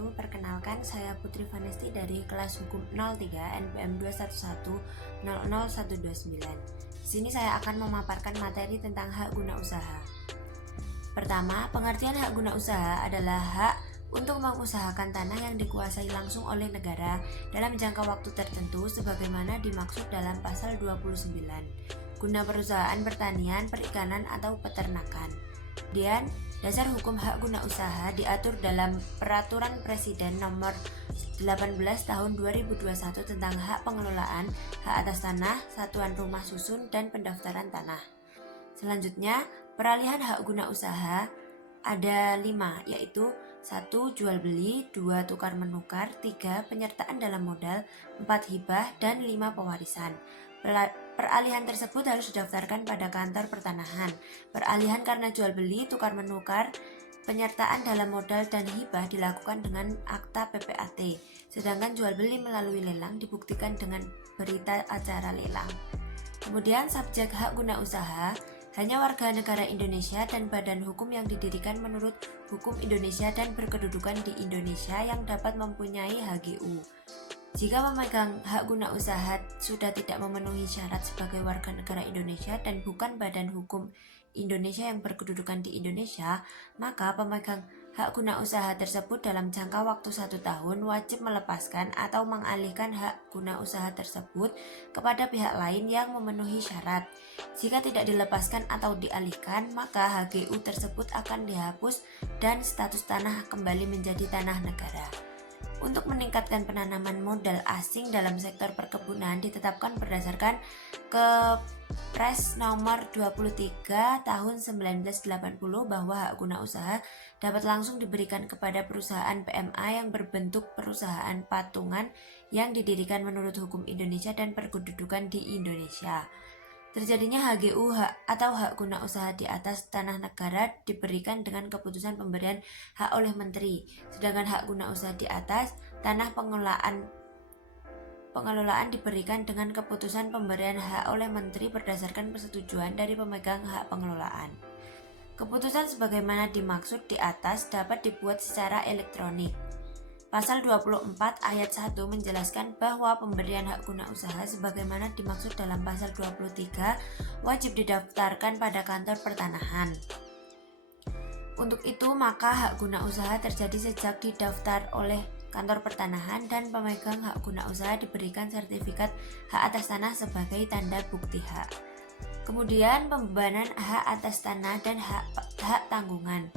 wabarakatuh. Perkenalkan, saya Putri Vanesti dari kelas Hukum 03 NPM 211000129. Di sini saya akan memaparkan materi tentang hak guna usaha. Pertama, pengertian hak guna usaha adalah hak untuk mengusahakan tanah yang dikuasai langsung oleh negara dalam jangka waktu tertentu sebagaimana dimaksud dalam pasal 29 guna perusahaan pertanian, perikanan, atau peternakan. Kemudian, dasar hukum hak guna usaha diatur dalam Peraturan Presiden Nomor 18 Tahun 2021 tentang hak pengelolaan, hak atas tanah, satuan rumah susun, dan pendaftaran tanah. Selanjutnya, peralihan hak guna usaha ada 5, yaitu 1. Jual beli, 2. Tukar menukar, 3. Penyertaan dalam modal, 4. Hibah, dan 5. Pewarisan. Peralihan tersebut harus didaftarkan pada kantor pertanahan. Peralihan karena jual beli, tukar menukar, penyertaan dalam modal, dan hibah dilakukan dengan akta PPAT. Sedangkan jual beli melalui lelang dibuktikan dengan berita acara lelang. Kemudian subjek hak guna usaha hanya warga negara Indonesia dan badan hukum yang didirikan menurut hukum Indonesia dan berkedudukan di Indonesia yang dapat mempunyai HGU. Jika pemegang hak guna usaha sudah tidak memenuhi syarat sebagai warga negara Indonesia dan bukan badan hukum Indonesia yang berkedudukan di Indonesia, maka pemegang hak guna usaha tersebut dalam jangka waktu 1 tahun wajib melepaskan atau mengalihkan hak guna usaha tersebut kepada pihak lain yang memenuhi syarat. Jika tidak dilepaskan atau dialihkan, maka HGU tersebut akan dihapus dan status tanah kembali menjadi tanah negara. Untuk meningkatkan penanaman modal asing dalam sektor perkebunan ditetapkan berdasarkan Kepres nomor 23 tahun 1980 bahwa hak guna usaha dapat langsung diberikan kepada perusahaan PMA yang berbentuk perusahaan patungan yang didirikan menurut hukum Indonesia dan berkedudukan di Indonesia. Terjadinya HGU atau hak guna usaha di atas tanah negara diberikan dengan keputusan pemberian hak oleh Menteri, sedangkan hak guna usaha di atas tanah pengelolaan diberikan dengan keputusan pemberian hak oleh Menteri berdasarkan persetujuan dari pemegang hak pengelolaan. Keputusan sebagaimana dimaksud di atas dapat dibuat secara elektronik. Pasal 24 ayat 1 menjelaskan bahwa pemberian hak guna usaha sebagaimana dimaksud dalam pasal 23 wajib didaftarkan pada kantor pertanahan. Untuk itu, maka hak guna usaha terjadi sejak didaftar oleh kantor pertanahan dan pemegang hak guna usaha diberikan sertifikat hak atas tanah sebagai tanda bukti hak. Kemudian, pembebanan hak atas tanah dan hak tanggungan.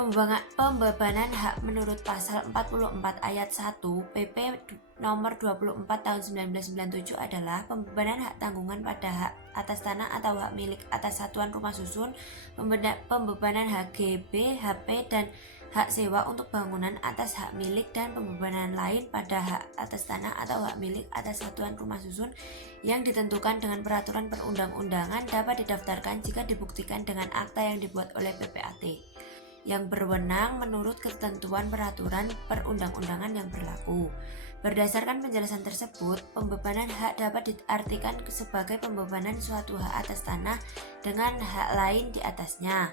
Pembebanan hak menurut pasal 44 ayat 1 PP nomor 24 tahun 1997 adalah pembebanan hak tanggungan pada hak atas tanah atau hak milik atas satuan rumah susun, pembebanan HGB, HP, dan hak sewa untuk bangunan atas hak milik, dan pembebanan lain pada hak atas tanah atau hak milik atas satuan rumah susun yang ditentukan dengan peraturan perundang-undangan dapat didaftarkan jika dibuktikan dengan akta yang dibuat oleh PPAT yang berwenang menurut ketentuan peraturan perundang-undangan yang berlaku. Berdasarkan penjelasan tersebut, pembebanan hak dapat diartikan sebagai pembebanan suatu hak atas tanah dengan hak lain di atasnya.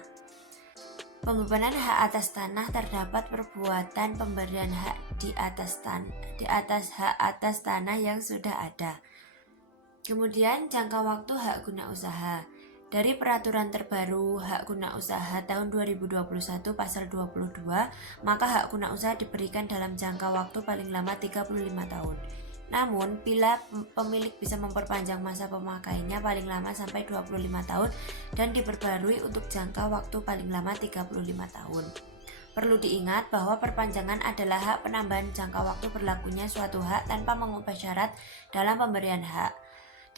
Pembebanan hak atas tanah terdapat perbuatan pemberian hak di atas hak atas tanah yang sudah ada. Kemudian jangka waktu hak guna usaha. Dari peraturan terbaru hak guna usaha tahun 2021 pasal 22, maka hak guna usaha diberikan dalam jangka waktu paling lama 35 tahun. Namun, bila pemilik bisa memperpanjang masa pemakaiannya paling lama sampai 25 tahun dan diperbarui untuk jangka waktu paling lama 35 tahun. Perlu diingat bahwa perpanjangan adalah hak penambahan jangka waktu berlakunya suatu hak tanpa mengubah syarat dalam pemberian hak.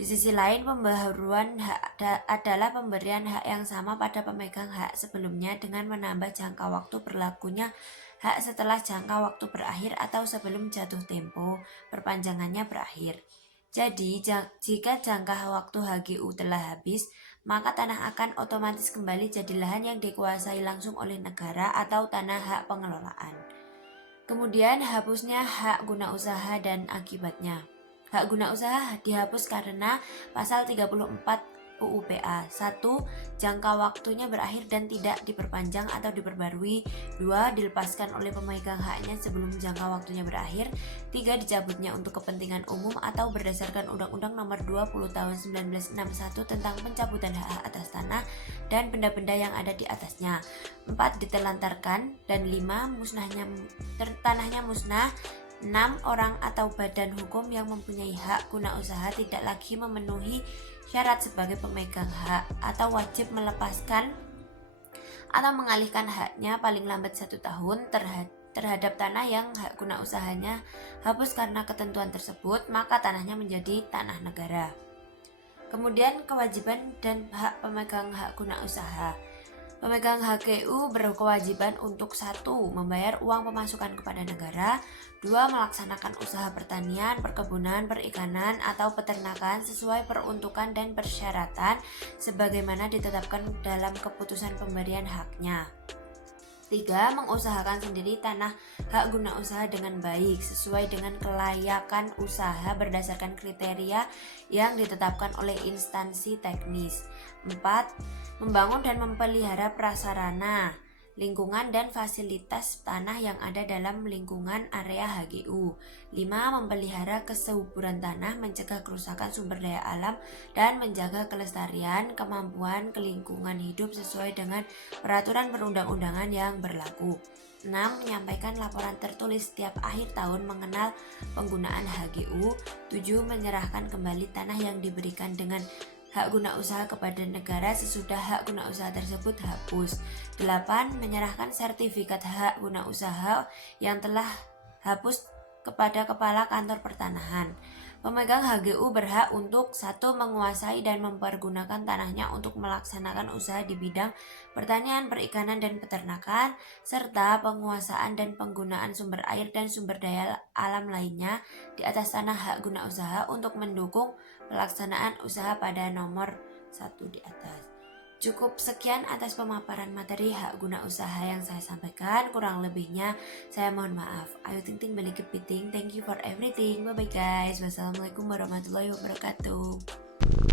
Di sisi lain, pembaharuan hak adalah pemberian hak yang sama pada pemegang hak sebelumnya dengan menambah jangka waktu berlakunya hak setelah jangka waktu berakhir atau sebelum jatuh tempo perpanjangannya berakhir. Jadi, jika jangka waktu HGU telah habis, maka tanah akan otomatis kembali jadi lahan yang dikuasai langsung oleh negara atau tanah hak pengelolaan. Kemudian, hapusnya hak guna usaha dan akibatnya. Hak guna usaha dihapus karena pasal 34 UUPA. 1. Jangka waktunya berakhir dan tidak diperpanjang atau diperbarui. 2. Dilepaskan oleh pemegang haknya sebelum jangka waktunya berakhir. 3. Dicabutnya untuk kepentingan umum atau berdasarkan Undang-Undang Nomor 20 Tahun 1961 tentang pencabutan hak atas tanah dan benda-benda yang ada di atasnya. 4. Ditelantarkan. Dan 5. Tanahnya musnah. 6. Orang atau badan hukum yang mempunyai hak guna usaha tidak lagi memenuhi syarat sebagai pemegang hak atau wajib melepaskan atau mengalihkan haknya paling lambat 1 tahun terhadap tanah yang hak guna usahanya hapus karena ketentuan tersebut, maka tanahnya menjadi tanah negara. Kemudian kewajiban dan hak pemegang hak guna usaha. Pemegang HGU berkewajiban untuk 1. Membayar uang pemasukan kepada negara. 2. Melaksanakan usaha pertanian, perkebunan, perikanan, atau peternakan sesuai peruntukan dan persyaratan sebagaimana ditetapkan dalam keputusan pemberian haknya. 3. Mengusahakan sendiri tanah hak guna usaha dengan baik sesuai dengan kelayakan usaha berdasarkan kriteria yang ditetapkan oleh instansi teknis. 4. Membangun dan memelihara prasarana, lingkungan dan fasilitas tanah yang ada dalam lingkungan area HGU. 5. Memelihara kesuburan tanah, mencegah kerusakan sumber daya alam, dan menjaga kelestarian kemampuan lingkungan hidup sesuai dengan peraturan perundang-undangan yang berlaku. 6. Menyampaikan laporan tertulis setiap akhir tahun mengenal penggunaan HGU. 7. Menyerahkan kembali tanah yang diberikan dengan hak guna usaha kepada negara sesudah hak guna usaha tersebut hapus. 8. Menyerahkan sertifikat hak guna usaha yang telah hapus kepada Kepala Kantor Pertanahan. Pemegang HGU berhak untuk 1. Menguasai dan mempergunakan tanahnya untuk melaksanakan usaha di bidang pertanian, perikanan, dan peternakan, serta penguasaan dan penggunaan sumber air dan sumber daya alam lainnya di atas tanah hak guna usaha untuk mendukung pelaksanaan usaha pada nomor 1 di atas. Cukup sekian atas pemaparan materi hak guna usaha yang saya sampaikan. Kurang lebihnya saya mohon maaf. Ayu ting ting balik kepiting. Thank you for everything. Bye bye guys. Wassalamualaikum warahmatullahi wabarakatuh.